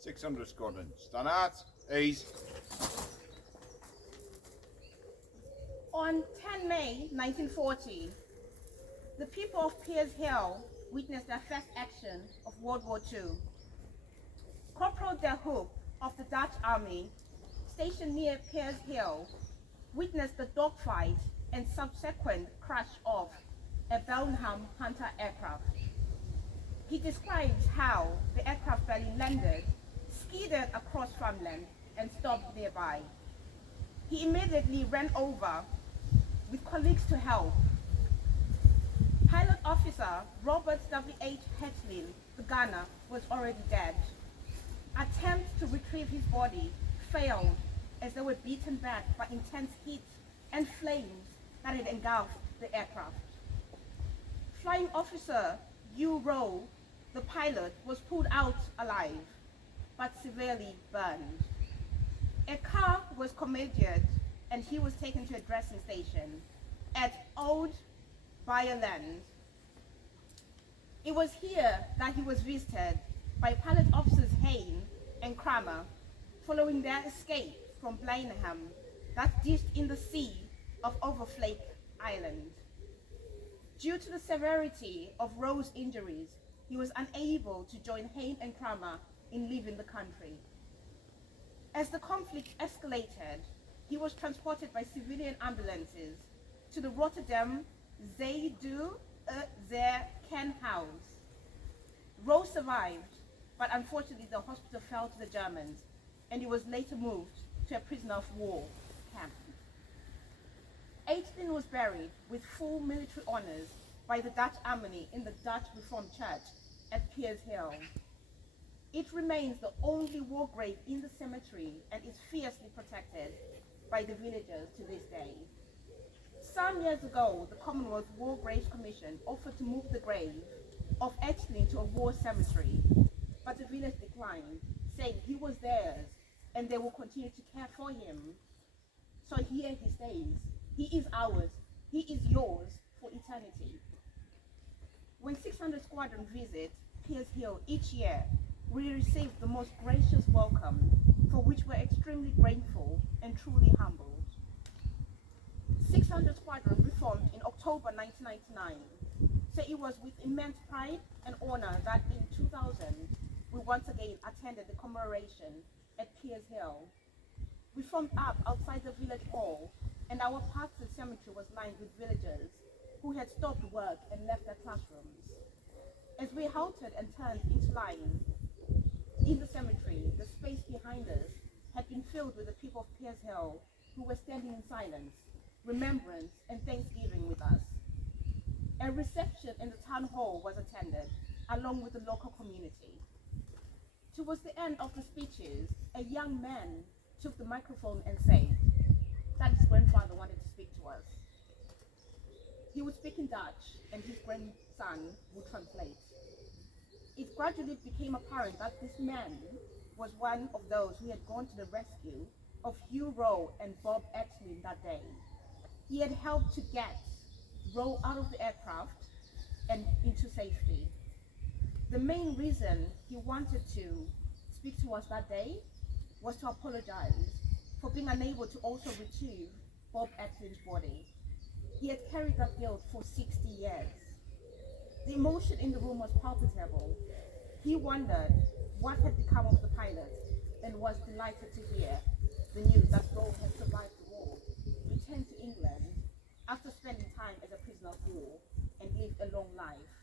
600 Squadron. Stand out. Ease. On 10 May 1940, the people of Piershil witnessed their first action of World War II. Corporal de Hoop of the Dutch Army, stationed near Piershil, witnessed the dogfight and subsequent crash of a Bellingham Hunter aircraft. He describes how the aircraft barely landed, skidded across farmland, and stopped nearby. He immediately ran over with colleagues to help. Pilot officer Robert W.H. Echlin, the gunner, was already dead. Attempts to retrieve his body failed as they were beaten back by intense heat and flames that had engulfed the aircraft. Flying officer Yu Rowe, the pilot, was pulled out alive, but severely burned. A car was commandeered and he was taken to a dressing station at Old Bayerland. It was here that he was visited by pilot officers Hayne and Kramer following their escape from Bellingham that dished in the sea of Overflake Island. Due to the severity of Rowe's injuries, he was unable to join Hayne and Kramer in leaving the country. As the conflict escalated, he was transported by civilian ambulances to the Rotterdam Zeedu Zerkenhuis. Rowe survived, but unfortunately the hospital fell to the Germans, and he was later moved to a prisoner of war camp. Echlin was buried with full military honors by the Dutch Army in the Dutch Reformed Church at Piershil. It remains the only war grave in the cemetery and is fiercely protected by the villagers to this day. Some years ago, the Commonwealth War Graves Commission offered to move the grave of Echlin to a war cemetery, but the village declined, saying he was theirs and they will continue to care for him. So here he stays. He is ours. He is yours for eternity. When 600 Squadron visit Piershil each year, we receive the most gracious welcome, for which we're extremely grateful and truly humbled. 600 Squadron reformed in October 1999, so it was with immense pride and honor that in 2000, we once again attended the commemoration at Piershil. We formed up outside the village hall, and our path to the cemetery was lined with villagers who had stopped work and left their classrooms. As we halted and turned into line in the cemetery, the space behind us had been filled with the people of Piershil who were standing in silence, remembrance, and thanksgiving with us. A reception in the town hall was attended, along with the local community. Towards the end of the speeches, a young man took the microphone and said that his grandfather wanted to speak to us. He would speak in Dutch, and his grandson would translate. It gradually became apparent that this man was one of those who had gone to the rescue of Hugh Rowe and Bob Echlin that day. He had helped to get Rowe out of the aircraft and into safety. The main reason he wanted to speak to us that day was to apologize for being unable to also retrieve Bob Echlin's body. He had carried that guilt for 60 years. The emotion in the room was palpable. He wondered what had become of the pilot and was delighted to hear the news that Rowe had survived the war, returned to England after spending time as a prisoner of war, and lived a long life.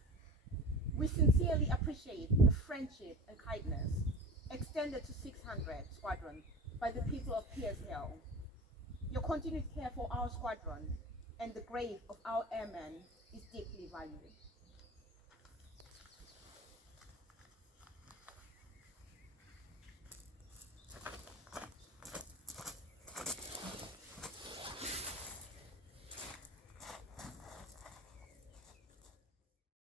We sincerely appreciate the friendship and kindness extended to 600 Squadron by the people of Piershil. Your continued care for our squadron and the grave of our airmen is deeply valued.